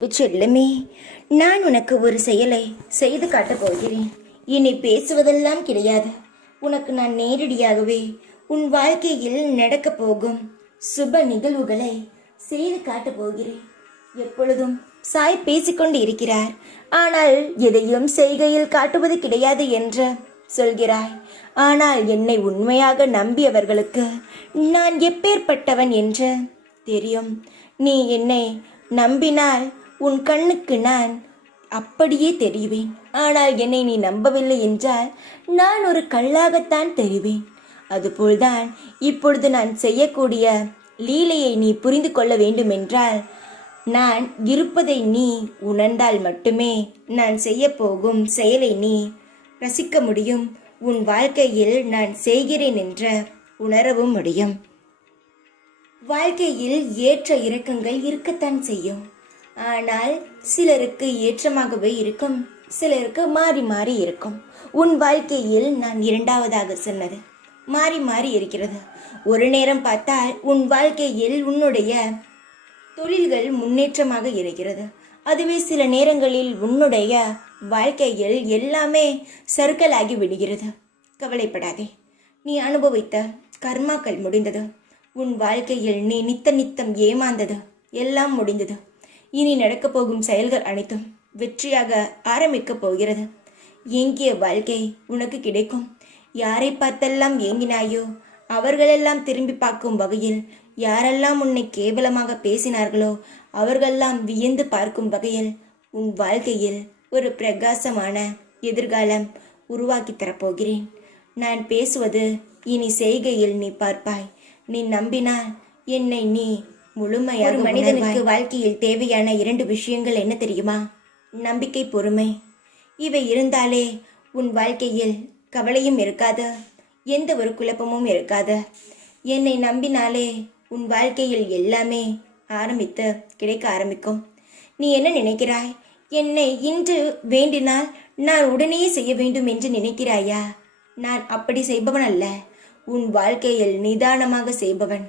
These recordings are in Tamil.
செல்லமே, நான் உனக்கு ஒரு செயலை செய்து காட்டப் போகிறேன். இனி பேசுவதெல்லாம் கிடையாது. உனக்கு நான் நேரடியாகவே உன் வாழ்க்கையில் நடக்கப் போகும் சுப நிகழ்வுகளை செய்து காட்டப் போகிறேன். எப்பொழுதும் சாய் பேசிக்கொண்டு இருக்கிறார், ஆனால் எதையும் செய்கையில் காட்டுவது கிடையாது என்று சொல்கிறாய். ஆனால் என்னை உண்மையாக நம்பியவர்களுக்கு நான் எப்பேற்பட்டவன் என்று தெரியும். நீ என்னை நம்பினால் உன் கண்ணுக்கு நான் அப்படியே தெரிவேன். ஆனால் என்னை நீ நம்பவில்லை என்றால் நான் ஒரு கல்லாகத்தான் தெரிவேன். அதுபோல்தான் இப்பொழுது நான் செய்யக்கூடிய லீலையை நீ புரிந்து கொள்ள வேண்டுமென்றால் நான் இருப்பதை நீ உணர்ந்தால் மட்டுமே நான் செய்ய போகும் செயலை நீ ரசிக்க முடியும். உன் வாழ்க்கையில் நான் செய்கிறேன் என்ற உணரவும் முடியும். வாழ்க்கையில் ஏற்ற இறக்கங்கள் இருக்கத்தான் செய்யும். ஆனால் சிலருக்கு ஏற்றமாகவே இருக்கும், சிலருக்கு மாறி மாறி இருக்கும். உன் வாழ்க்கையில் நான் இரண்டாவதாக சொன்னது மாறி மாறி இருக்கிறது. ஒரு நேரம் பார்த்தால் உன் வாழ்க்கையில் உன்னுடைய தொழில்கள் முன்னேற்றமாக இருக்கிறது. அதுவே சில நேரங்களில் உன்னுடைய வாழ்க்கையில் எல்லாமே சறுக்கலாகி விடுகிறது. கவலைப்படாதே, நீ அனுபவித்த கர்மாக்கள் முடிந்தது. உன் வாழ்க்கையில் நீ நித்தம் ஏமாந்தது எல்லாம் முடிந்தது. இனி நடக்கப் போகும் செயல்கள் அனைத்தும் வெற்றியாக ஆரம்பிக்கப் போகிறது. ஏங்கிய வாழ்க்கை உனக்கு கிடைக்கும். யாரை பார்த்தெல்லாம் ஏங்கினாயோ அவர்களெல்லாம் திரும்பி பார்க்கும் வகையில், யாரெல்லாம் உன்னை கேவலமாக பேசினார்களோ அவர்களெல்லாம் வியந்து பார்க்கும் வகையில் உன் வாழ்க்கையில் ஒரு பிரகாசமான எதிர்காலம் உருவாக்கி தரப்போகிறேன். நான் பேசுவது இனி செய்கையில் நீ பார்ப்பாய். நீ நம்பினால் என்னை நீ முழுமையாக. ஒரு மனிதனுக்கு வாழ்க்கையில் தேவையான 2 விஷயங்கள் என்ன தெரியுமா? நம்பிக்கை, பொறுமை. இவை இருந்தாலே உன் வாழ்க்கையில் கவலையும் இருக்காது, எந்த ஒரு குழப்பமும் இருக்காது. என்னை நம்பினாலே உன் வாழ்க்கையில் எல்லாமே ஆரம்பித்து கிடைக்க ஆரம்பிக்கும். நீ என்ன நினைக்கிறாய்? என்னை இன்று வேண்டினால் நான் உடனே செய்ய வேண்டும் என்று நினைக்கிறாயா? நான் அப்படி செய்பவன் அல்ல. உன் வாழ்க்கையில் நிதானமாக செய்பவன்.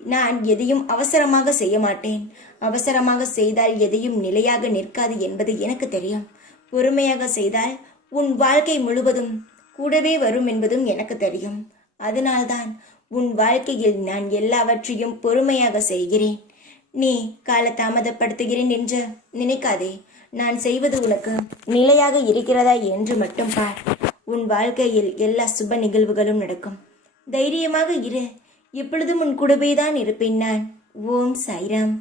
நான் எதையும் அவசரமாக செய்ய மாட்டேன். அவசரமாக செய்தால் எதையும் நிலையாக நிற்காது என்பது எனக்கு தெரியும். பொறுமையாக செய்தால் உன் வாழ்க்கை முழுவதும் கூடவே வரும் என்பதும் எனக்கு தெரியும். அதனால்தான் உன் வாழ்க்கையில் நான் எல்லாவற்றையும் பொறுமையாக செய்கிறேன். நீ காலதாமதப்படுத்துகிறேன் என்று நினைக்காதே. நான் செய்வது உனக்கு நிலையாக இருக்கிறதா என்று மட்டும் பார். உன் வாழ்க்கையில் எல்லா சுப நிகழ்வுகளும் நடக்கும். தைரியமாக இரு. எப்பொழுதும் உன் கூடவே தான் இருப்பேன் நான். ஓம் சாய்ராம்.